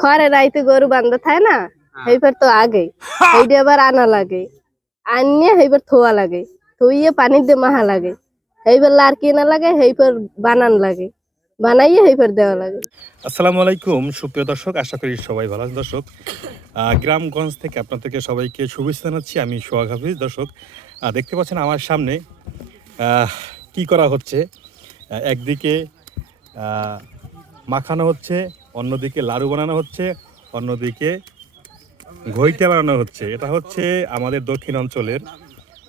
খড়ে রাইতে গরু বান্ধা থাকে না সেইবার তো আগে। সেইটা আবার আনা লাগে। আনিয়ে সেইবার থোয়া লাগে। থইয়ে পানি দিয়ে মাহা লাগে। সেইবার লার না লাগে সেইবার বানান লাগে। বানাইয়ে সেইবার দেওয়া লাগে। আসসালামু আলাইকুম সুপ্রিয় দর্শক আশা করি সবাই ভালো আছেন। দর্শক গ্রামগঞ্জ থেকে আপনাদেরকে সবাইকে শুভেচ্ছা জানাচ্ছি। আমি সোহাগ হাফিজ। দর্শক দেখতে পাচ্ছেন আমার সামনে কি করা হচ্ছে? একদিকে আহ, মাখানো হচ্ছে অন্যদিকে লাড়ু বানানো হচ্ছে, অন্যদিকে ঘইটা বানানো হচ্ছে। এটা হচ্ছে আমাদের দক্ষিণ অঞ্চলের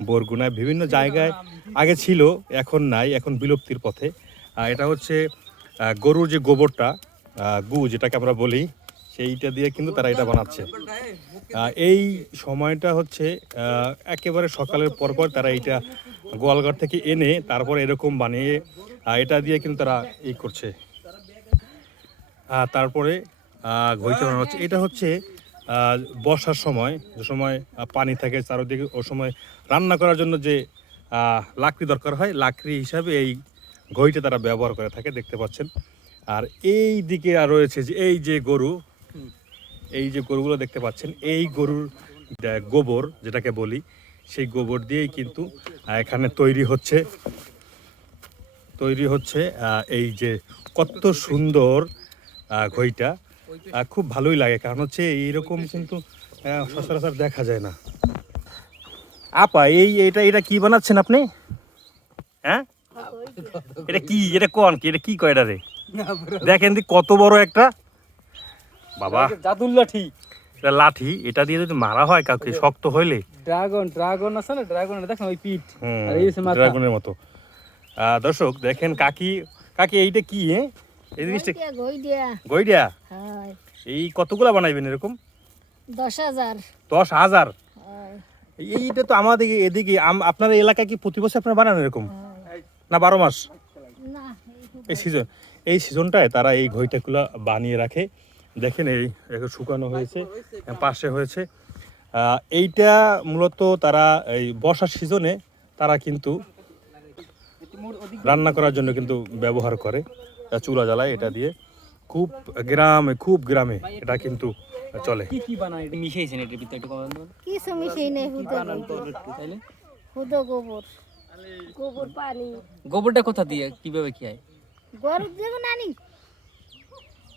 বরগুনায় বিভিন্ন জায়গায়। আগে ছিল, এখন নাই, এখন বিলুপ্তির পথে। এটা হচ্ছে গরুর যে গোবরটা গু যেটাকে আমরা বলি, সেইটা দিয়ে কিন্তু তারা এটা বানাচ্ছে। এই সময়টা হচ্ছে একেবারে সকালের পর পর তারা এইটা গোয়ালঘর থেকে এনে তারপর এরকম বানিয়ে এটা দিয়ে কিন্তু তারা এই করছে। তারপরে ঘইটা বানানো হচ্ছে। এটা হচ্ছে বর্ষার সময়, যে সময় পানি থাকে চারদিকে ও সময় রান্না করার জন্য যে লাকড়ি দরকার হয়, লাকড়ি হিসাবে এই ঘইটা তারা ব্যবহার করে থাকে, দেখতে পাচ্ছেন। আর এই দিকে আর রয়েছে যে, এই যে গরু, এই যে গরুগুলো দেখতে পাচ্ছেন, এই গরুর গোবর, যেটাকে বলি, সেই গোবর দিয়েই কিন্তু এখানে তৈরি হচ্ছে। তৈরি হচ্ছে এই যে কত সুন্দর আহ, খুব ভালোই লাগে কারণ হচ্ছে এইরকম কিন্তু সচরাচর দেখা যায় না। আপা এই এটা এটা কি বানাচ্ছেন আপনি? হ্যাঁ? এটা কি এটা কোন কি এটা কি কয় এটা রে? দেখেন দি কত বড় একটা। বাবা। জাদুর লাঠি। এটা লাঠি এটা দিয়ে যদি মারা হয় কাউকে শক্ত হইলে। ড্রাগন ড্রাগন আছে না ড্রাগন দেখেন ওই পিঠ। আর এই মাথা। ড্রাগনের মতো। আহ, দর্শক দেখেন কাকি কাকি এইটা কি হ্যাঁ এই জিনিসটা গই গইডিয়া হয়। এই কতগুলা বানাইবেন এরকম? দশ হাজার। দশ হাজার? এইটা তো আমাদের এদিকে। আম- আপনার এলাকায় কি প্রতি বছর আপনারা বানান এরকম? না বারো মাস? না এই সিজন এই সিজনটায় তারা এই ঘইটাগুলো বানিয়ে রাখে। দেখেন এই শুকানো হয়েছে পাশে হয়েছে। এইটা মূলত তারা এই বর্ষার সিজনে তারা কিন্তু রান্না করার জন্য কিন্তু ব্যবহার করে। চুলা জ্বালায় এটা দিয়ে। খুব গ্রামে খুব গ্রামে এটা কিন্তু চলে। কি কি বানায়? এটা মিশাইছেন এটার ভিতরে একটু কমেন্ট করুন কিছু মিশাই নেই হুদো তাইলে? হুদো গোবর। গোবর পানি। গোবরটা কোথা দিয়ে কীভাবে কি হয়? গরু দেব নানি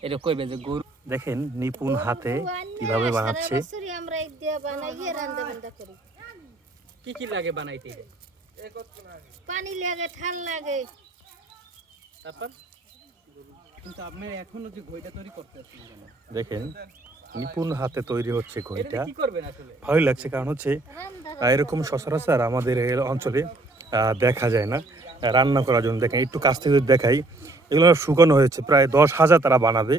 এটা কইবে যে গরু? দেখেন নিপুণ হাতে কীভাবে বানাচ্ছে। আমরা এক দিয়ে বানাইয়ে রান্দা বান্দা করি। কি কি লাগে বানাইতে? পানি লাগে ঠাল লাগে। তারপর? কিন্তু আপনি এখনও যে ঘইটা তৈরি করতে দেখেন নিপুণ হাতে তৈরি হচ্ছে এটা ঘইটা কি করবেন আসলে? ভালোই লাগছে কারণ হচ্ছে এরকম সচরাচর আমাদের এই অঞ্চলে দেখা যায় না। রান্না করার জন্য দেখেন একটু কাছ থেকে যদি দেখাই এগুলো শুকানো হয়েছে। প্রায় দশ হাজার তারা বানাবে।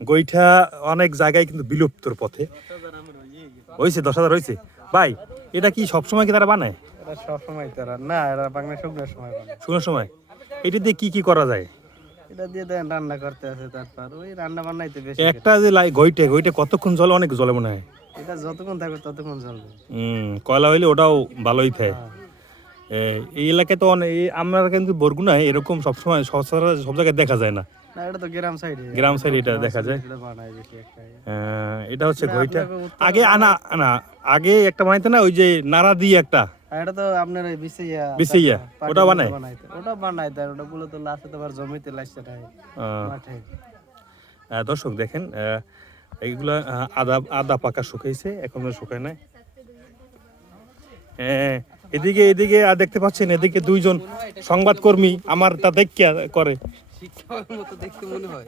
গইঠা অনেক জায়গায় কিন্তু বিলুপ্তর পথে। হয়েছে দশ হাজার হয়েছে? ভাই এটা কি সবসময় কি তারা বানায়? সবসময় তারা না এরা বাংলা শুকনোর সময় শুকনোর সময়? এটা দিয়ে কি কি করা যায়? এটা দিয়ে দেন রান্না করতে আছে তারপর। ওই রান্না বান্নাইতে বেশি একটা যে লাই গইটে গইটে কতক্ষণ জলে? অনেক জলে মনে হয়। এটা যতক্ষণ থাকবে ততক্ষণ হুম কয়লা হইলে ওটাও ভালোই থাকে। এই এলাকায় তো অনেক আমরা কিন্তু বরগুনায় এরকম সবসময় সচরাচর সব জায়গায় দেখা যায় না। না এটা তো গ্রাম সাইডে। গ্রাম এটা দেখা যায়। এটা হচ্ছে ঘইটা। আগে আনা আনা আগে একটা বানাইতে না ওই যে নাড়া দিয়ে একটা। এটা তো আপনার ওই ওটা বানায়? ওটা বানায় তার ওটা গুলো তো লাস্টে জমিতে থাকে মাঠে। দর্শক দেখেন এইগুলা আদা আদা পাকা শুকাইছে এখনও শুকায় নাই। হ্যাঁ এদিকে এদিকে আর দেখতে পাচ্ছেন এদিকে দুইজন সংবাদকর্মী আমার তা দেখিয়া করে। মতো মনে হয়।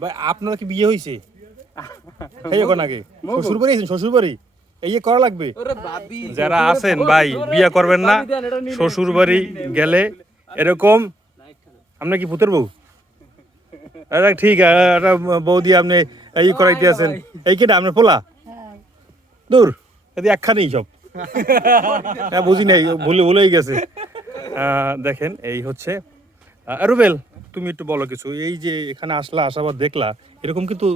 ভাই আপনার কি বিয়ে হয়েছে এই আগে? শ্বশুর বাড়ি শ্বশুর বাড়ি এই করা লাগবে? যারা আছেন ভাই বিয়ে করবেন না শ্বশুর বাড়ি গেলে এরকম আপনি কি পুতের বউ? আরে ঠিক আছে একটা বৌদি আপনি এই করাইতে আছেন। এই কেটা আপনার পোলা দূর এদি একখানেই সব। হ্যাঁ বুঝি নাই ভুলে ভুলেই গেছে। দেখেন এই হচ্ছে রুবেল তুমি একটু বলো কিছু। এই যে এখানে আসলা আসাবার দেখলা এরকম কিন্তু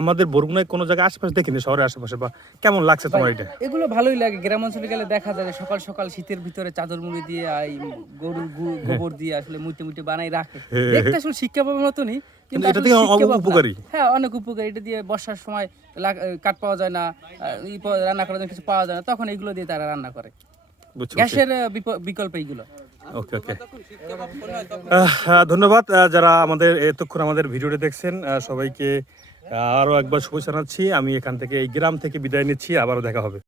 আমাদের বরগুনায় কোনো জায়গায় আশেপাশে দেখিনি শহরের আশেপাশে বা কেমন লাগছে তোমার এটা? এগুলো ভালোই লাগে গ্রাম অঞ্চলে গেলে দেখা যায় সকাল সকাল শীতের ভিতরে চাদর মুড়ি দিয়ে গরুর গোবর দিয়ে আসলে মুইতে মুইতে বানাই রাখে। দেখতে আসলে শিক্ষা পাবার মতনই কিন্তু এটা থেকে উপকারী। হ্যাঁ অনেক উপকারী। এটা দিয়ে বর্ষার সময় কাঠ পাওয়া যায় না রান্না করার জন্য কিছু পাওয়া যায় না তখন এগুলো দিয়ে তারা রান্না করে। গ্যাসের বিকল্প এইগুলো। ওকে ওকে। ধন্যবাদ। যারা আমাদের এতক্ষণ আমাদের ভিডিওটা দেখছেন সবাইকে আরও আরও একবার শুভেচ্ছা জানাচ্ছি। আমি এখান থেকে এই গ্রাম থেকে বিদায় নিচ্ছি। আবারও দেখা হবে।